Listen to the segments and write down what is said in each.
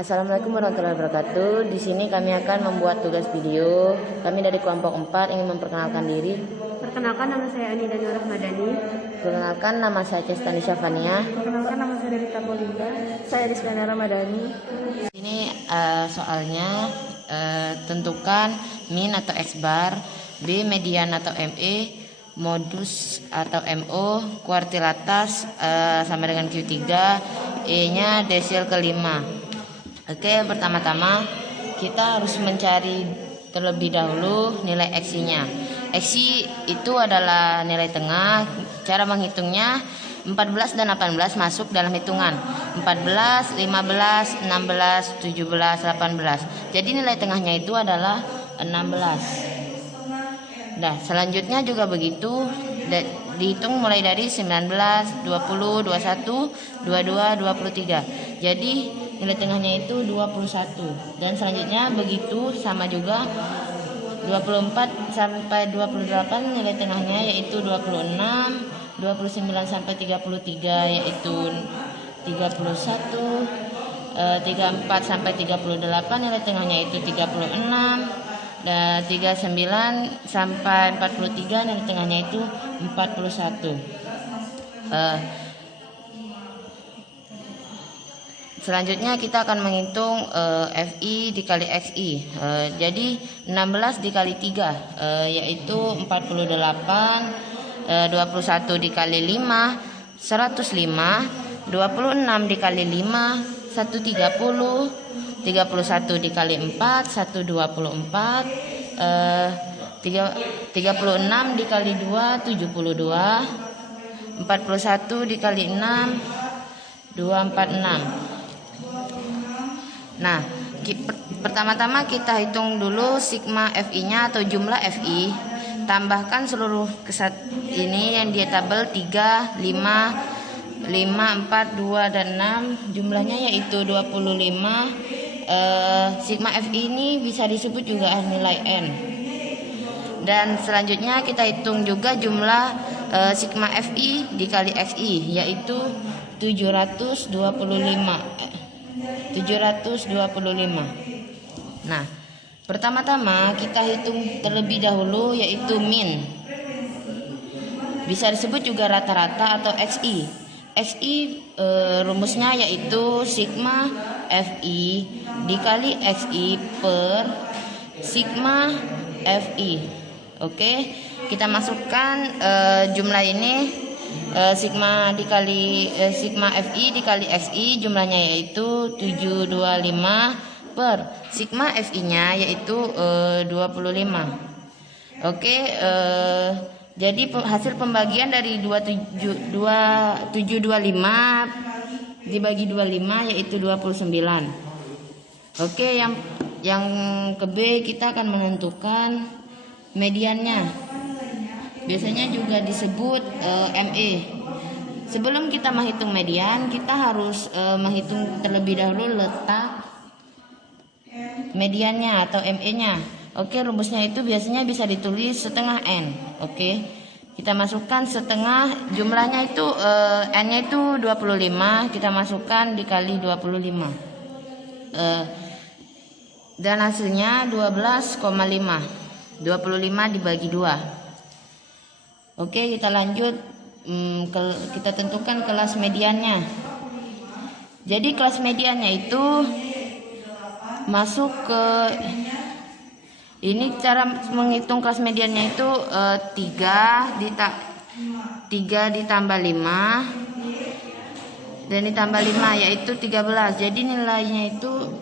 Assalamualaikum warahmatullahi wabarakatuh. Di sini kami akan membuat tugas video. Kami dari kelompok 4 ingin memperkenalkan diri. Perkenalkan, nama saya Ani Dani Rahmadani. Perkenalkan, nama saya Cestani Syafania. Perkenalkan, nama saya dari Tapolinda. Saya Rizkyana Ramadhani. Ini soalnya tentukan min atau X bar, B median atau ME, modus atau MO, kuartil atas sama dengan Q3, E-nya desil kelima. Oke, pertama-tama kita harus mencari terlebih dahulu nilai X-nya. X itu adalah nilai tengah. Cara menghitungnya 14 dan 18 masuk dalam hitungan 14, 15, 16, 17, 18. Jadi nilai tengahnya itu adalah 16. Nah, selanjutnya juga begitu, dihitung mulai dari 19, 20, 21, 22, 23. Jadi nilai tengahnya itu 21. Dan selanjutnya begitu sama juga 24 sampai 28 nilai tengahnya yaitu 26, 29 sampai 33 yaitu 31, 34 sampai 38 nilai tengahnya itu 36, dan 39 sampai 43 nilai tengahnya itu 41. Selanjutnya kita akan menghitung FI dikali XI. Jadi 16 dikali 3 yaitu 48, 21 dikali 5 105, 26 dikali 5 130, 31 dikali 4 124, 36 dikali 2 72, 41 dikali 6 246. Nah, pertama-tama kita hitung dulu sigma FI-nya atau jumlah FI. Tambahkan seluruh ini yang di tabel 3, 5, 4, 2, dan 6. Jumlahnya yaitu 25. Sigma FI ini bisa disebut juga nilai N. Dan selanjutnya kita hitung juga jumlah sigma FI dikali XI yaitu 725. Nah, pertama-tama kita hitung terlebih dahulu yaitu min. Bisa disebut juga rata-rata atau XI. XI rumusnya yaitu sigma FI dikali XI per sigma FI. Oke, kita masukkan jumlah ini. Sigma FI dikali XI jumlahnya yaitu 725 per sigma FI-nya yaitu 25. Oke, jadi hasil pembagian dari 725 dibagi 25 yaitu 29. Oke, yang ke B kita akan menentukan mediannya. Biasanya juga disebut ME. Sebelum kita menghitung median, kita harus menghitung terlebih dahulu letak mediannya atau ME-nya. Oke, rumusnya itu biasanya bisa ditulis setengah N. Oke, kita masukkan setengah, jumlahnya itu N-nya itu 25, kita masukkan dikali 25. Dan hasilnya 12,5. 25 dibagi 2. Oke, kita lanjut. Kita tentukan kelas mediannya. Jadi kelas mediannya itu masuk ke ini, cara menghitung kelas mediannya itu 3 ditambah 5 dan ditambah 5 yaitu 13. Jadi nilainya itu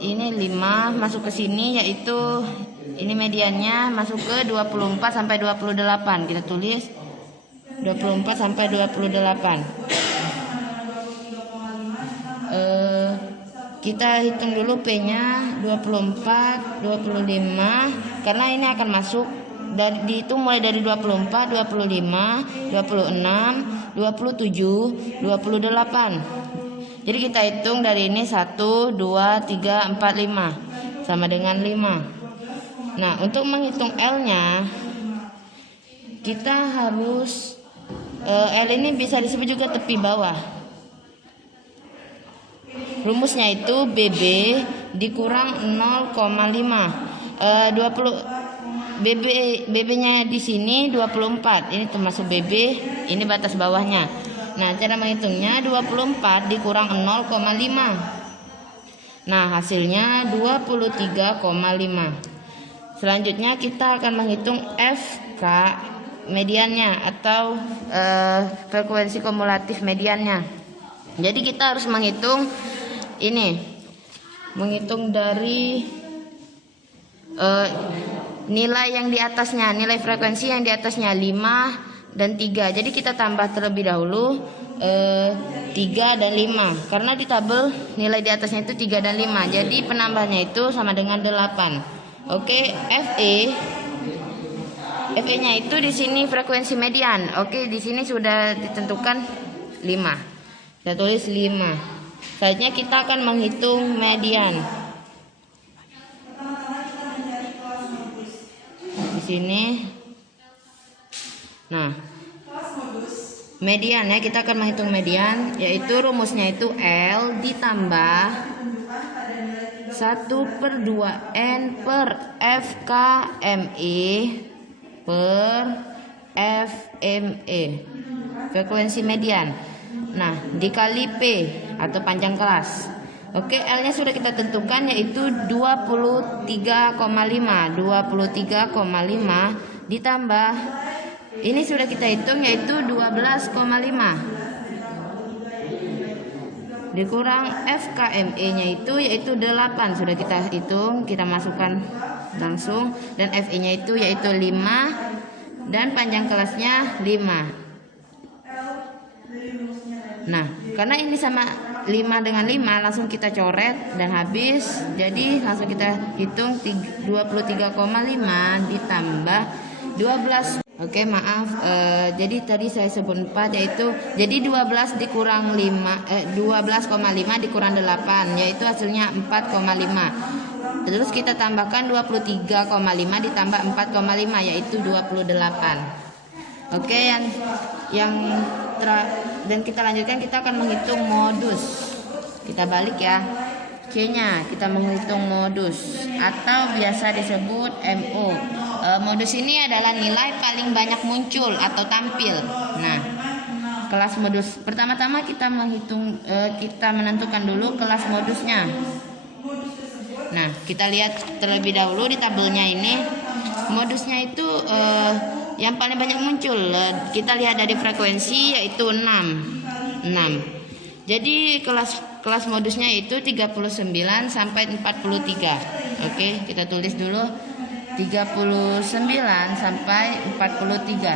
ini 5 masuk ke sini yaitu ini mediannya masuk ke 24 sampai 28. Kita tulis 24 sampai 28. Kita hitung dulu P-nya 24, 25 karena ini akan masuk dihitung mulai dari 24, 25, 26, 27, 28. Jadi kita hitung dari ini 1, 2, 3, 4, 5 sama dengan 5. Nah, untuk menghitung L-nya kita harus L ini bisa disebut juga tepi bawah. rumusnya itu BB dikurang 0,5. 20 BB-nya di sini 24. Ini termasuk BB, ini batas bawahnya. Nah, cara menghitungnya 24 dikurang 0,5. Nah, hasilnya 23,5. Selanjutnya kita akan menghitung FK mediannya atau frekuensi kumulatif mediannya. Jadi kita harus menghitung ini, menghitung dari nilai yang di atasnya, nilai frekuensi yang di atasnya 5 dan 3. Jadi kita tambah terlebih dahulu 3 dan 5. Karena di tabel nilai di atasnya itu 3 dan 5. Jadi penambahnya itu sama dengan 8. Oke, FE-nya itu di sini frekuensi median. Oke, di sini sudah ditentukan 5. Kita tulis 5. Selanjutnya kita akan menghitung median. Di sini. Nah, median ya, kita akan menghitung median, yaitu rumusnya itu L ditambah 1/2N per FKME per FME, frekuensi median. Nah, dikali P atau panjang kelas. Oke, L-nya sudah kita tentukan, yaitu 23,5. 23,5 ditambah, ini sudah kita hitung, yaitu 12,5 dikurang FKME-nya itu yaitu 8. Sudah kita hitung, kita masukkan langsung, dan FE-nya itu yaitu 5 dan panjang kelasnya 5. Nah, karena ini sama 5 dengan 5, langsung kita coret dan habis. Jadi langsung kita hitung 23,5 ditambah 12. Oke, maaf. Jadi tadi saya sebut 4, yaitu jadi 12 dikurang 5, 12,5 dikurang 8, yaitu hasilnya 4,5. Terus kita tambahkan 23,5 ditambah 4,5, yaitu 28. Oke, dan kita lanjutkan, kita akan menghitung modus. Kita balik ya. C-nya kita menghitung modus atau biasa disebut MO. Modus ini adalah nilai paling banyak muncul atau tampil. Nah, kelas modus pertama-tama kita menghitung, kita menentukan dulu kelas modusnya. Nah, kita lihat terlebih dahulu di tabelnya ini, modusnya itu yang paling banyak muncul. Kita lihat dari frekuensi, yaitu 6. Jadi kelas modusnya itu 39 sampai 43. Oke, kita tulis dulu 39 sampai 43.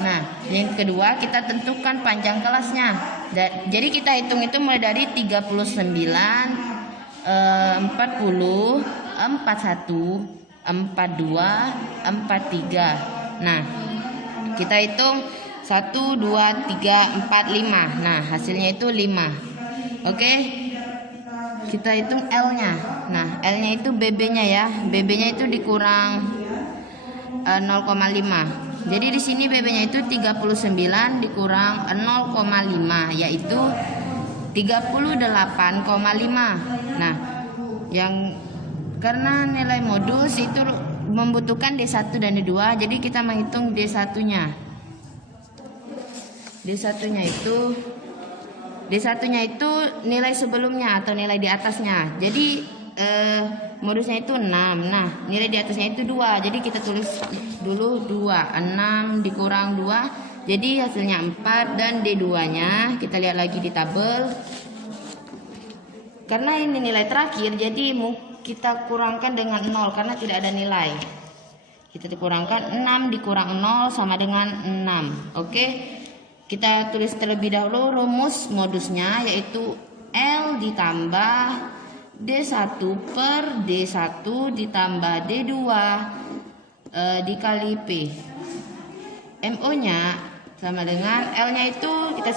Nah, yang kedua kita tentukan panjang kelasnya. Jadi kita hitung itu mulai dari 39, 40, 41, 42, 43. Nah, kita hitung 1, 2, 3, 4, 5. Nah, hasilnya itu 5. Oke, kita hitung L-nya. Nah, L-nya itu BB-nya ya. BB-nya itu dikurang 0,5. Jadi di sini BB-nya itu 39 dikurang 0,5, yaitu 38,5. Nah, karena nilai modus itu membutuhkan D1 dan D2, jadi kita menghitung D1-nya. D1-nya itu nilai sebelumnya atau nilai di atasnya. Jadi modusnya itu 6. Nah, nilai di atasnya itu 2. Jadi kita tulis dulu 2. 6 dikurang 2. Jadi hasilnya 4, dan D2-nya kita lihat lagi di tabel. Karena ini nilai terakhir, jadi kita kurangkan dengan 0 karena tidak ada nilai. Kita dikurangkan 6 dikurang 0 sama dengan 6. Oke. Kita tulis terlebih dahulu rumus modusnya, yaitu L ditambah D1 per D1 ditambah D2 dikali P. MO-nya sama dengan L-nya itu kita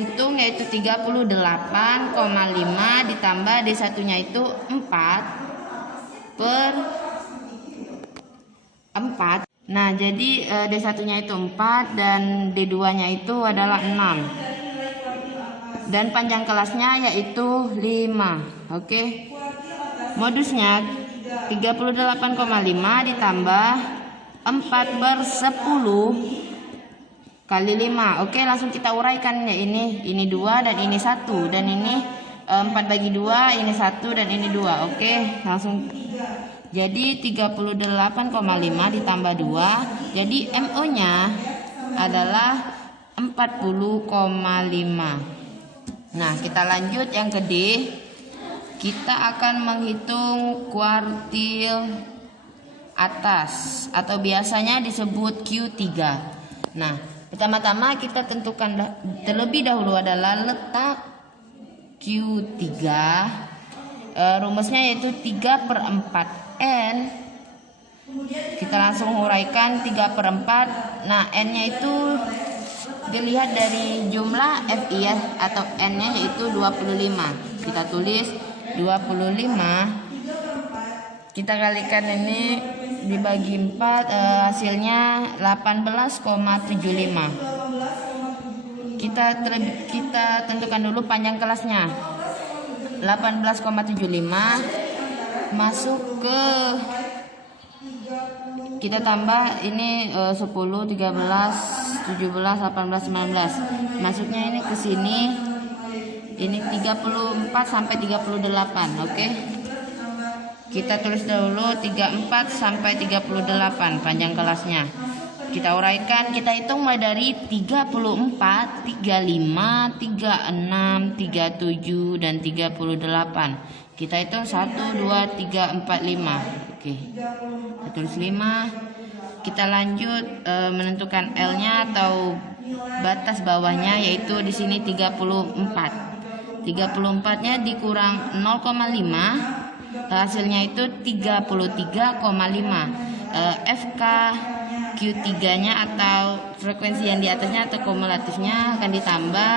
hitung, yaitu 38,5 ditambah D1-nya itu 4 per 4. Nah, jadi D1-nya itu 4 dan D2-nya itu adalah 6. dan panjang kelasnya yaitu 5. Oke. Modusnya 38,5 ditambah 4/10 kali 5. Oke, langsung kita uraikan ya. Ini 2 dan ini 1, dan ini 4 bagi 2, ini 1 dan ini 2. Oke, langsung jadi 38,5 ditambah 2. Jadi MO-nya adalah 40,5. Nah, kita lanjut yang gede. Kita akan menghitung kuartil atas atau biasanya disebut Q3. Nah, pertama-tama kita tentukan terlebih dahulu adalah letak Q3. Rumusnya yaitu 3/4 N. Kita langsung uraikan 3/4. Nah, N-nya itu dilihat dari jumlah FI ya, atau N-nya yaitu 25. Kita tulis 25. Kita kalikan ini dibagi 4, hasilnya 18,75. Kita tentukan dulu panjang kelasnya. 18,75 masuk ke, kita tambah ini 10, 13, 17, 18, 19. Masuknya ini ke sini. Ini 34 sampai 38. Oke. Kita tulis dulu 34 sampai 38 panjang kelasnya. Kita uraikan, kita hitung mulai dari 34, 35, 36, 37 dan 38. Kita hitung 1, 2, 3, 4, 5. Oke. Kita tulis 5. Kita lanjut menentukan L-nya atau batas bawahnya, yaitu di sini 34. 34-nya dikurang 0,5, hasilnya itu 33,5. FK Q3-nya atau frekuensi yang di atasnya atau kumulatifnya akan ditambah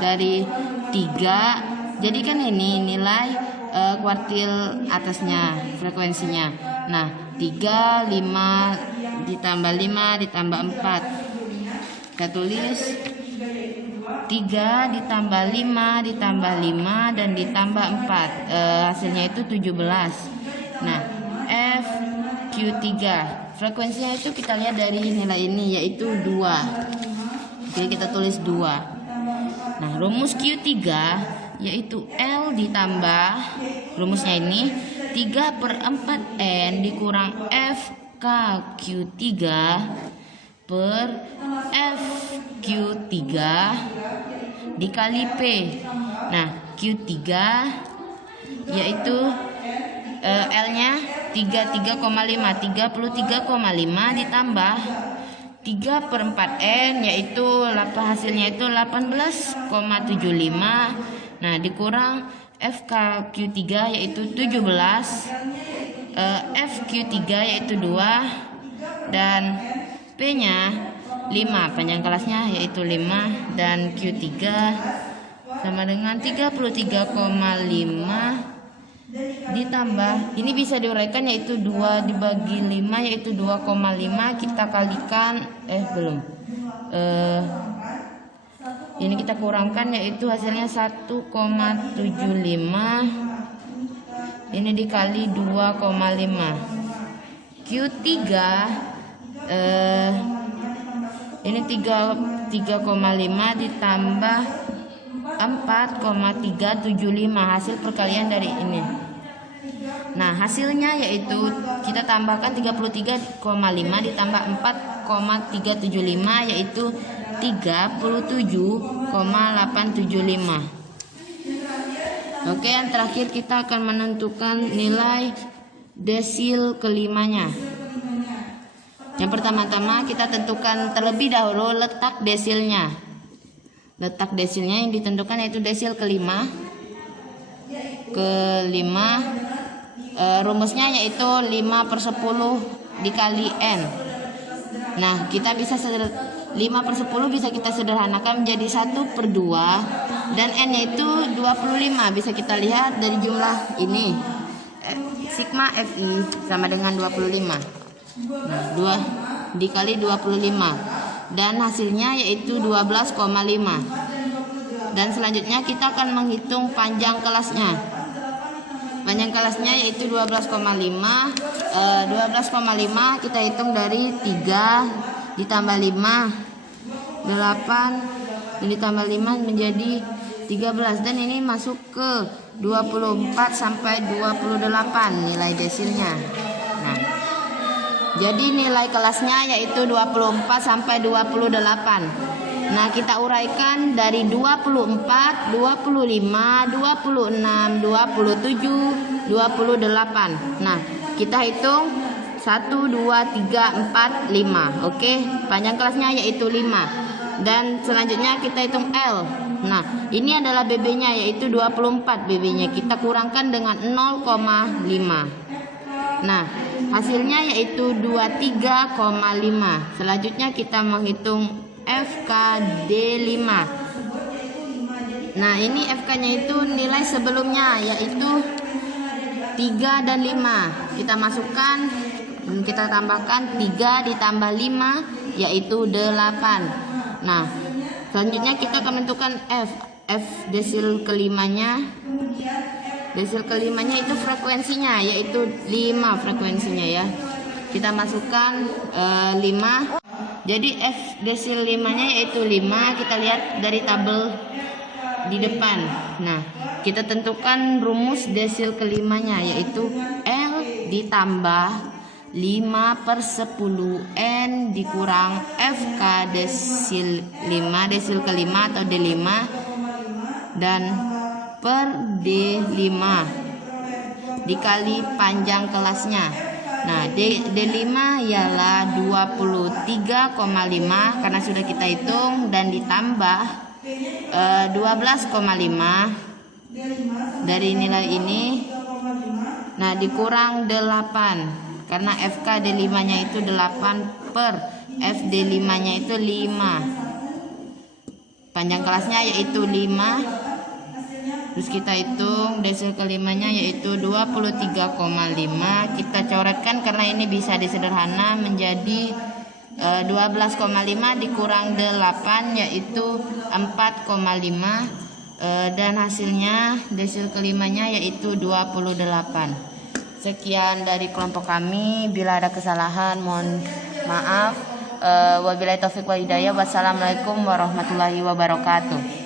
dari 3. Jadi kan ini nilai kuartil atasnya, frekuensinya. Nah, 3, 5 ditambah 5 ditambah 4. Kita tulis 3 ditambah 5 ditambah 5 dan ditambah 4. Hasilnya itu 17. Nah, F Q3 frekuensinya itu kita lihat dari nilai ini, yaitu 2. Jadi kita tulis 2. Nah, rumus Q3 yaitu L ditambah rumusnya ini 3/4 N dikurang FK Q3 per F Q3 dikali P. Nah, Q3 yaitu L-nya 33,5 ditambah 3/4 N, yaitu hasilnya itu 18,75. Nah, dikurang FK Q3 yaitu 17, FQ3 yaitu 2, dan P-nya 5, panjang kelasnya yaitu 5, dan Q3 sama dengan 33,5 ditambah, ini bisa diuraikan yaitu 2 dibagi 5 yaitu 2,5. Kita kalikan ini kita kurangkan yaitu hasilnya 1,75. Ini dikali 2,5. Q3 ini 3,5 ditambah 4,375, hasil perkalian dari ini. Nah, hasilnya yaitu kita tambahkan 33,5 ditambah 4,375 yaitu 37,875. Oke, yang terakhir kita akan menentukan nilai desil kelimanya. Yang pertama-tama kita tentukan terlebih dahulu letak desilnya. Letak desilnya yang ditentukan yaitu desil kelima. Rumusnya yaitu 5/10 dikali N. Nah, kita bisa 5/10 bisa kita sederhanakan menjadi 1/2, dan N-nya itu 25. Bisa kita lihat dari jumlah ini. Sigma Fi sama dengan 25. Nah, 2 dikali 25. dan hasilnya yaitu 12,5. Dan selanjutnya kita akan menghitung panjang kelasnya. Panjang kelasnya yaitu 12,5. 12,5 kita hitung dari 3 ditambah 5, 8, dan ditambah 5 menjadi 13, dan ini masuk ke 24 sampai 28 nilai desilnya. Nah, jadi nilai kelasnya yaitu 24 sampai 28. Nah, kita uraikan dari 24, 25, 26, 27, 28. Nah, kita hitung 1, 2, 3, 4, 5. Oke, panjang kelasnya yaitu 5. Dan selanjutnya kita hitung L. Nah, ini adalah BB-nya yaitu 24 BB-nya. Kita kurangkan dengan 0,5. Nah, hasilnya yaitu 23,5. Selanjutnya kita menghitung FKD5. Nah, ini FK-nya itu nilai sebelumnya yaitu 3 dan 5. Kita masukkan, kita tambahkan 3 ditambah 5 yaitu 8. Nah, selanjutnya kita akan menentukan F desil kelimanya. Desil kelimanya itu frekuensinya yaitu 5 frekuensinya ya. Kita masukkan 5. Jadi F desil 5-nya yaitu 5. Kita lihat dari tabel di depan. Nah, kita tentukan rumus desil kelimanya yaitu L ditambah 5/10 N dikurang FK desil 5 desil kelima atau D5 dan per D5 dikali panjang kelasnya. Nah, D5 ialah 23,5 karena sudah kita hitung, dan ditambah 12,5 dari nilai ini. Nah, dikurang 8 karena FK D5-nya itu 8 per FD5-nya itu 5. Panjang kelasnya yaitu 5. Terus kita hitung desil kelimanya yaitu 23,5. Kita coretkan karena ini bisa disederhana menjadi 12,5 dikurang 8 yaitu 4,5. Dan hasilnya desil kelimanya yaitu 28. Sekian dari kelompok kami. Bila ada kesalahan mohon maaf. Wabillahi taufiq wal hidayah. Wassalamualaikum warahmatullahi wabarakatuh.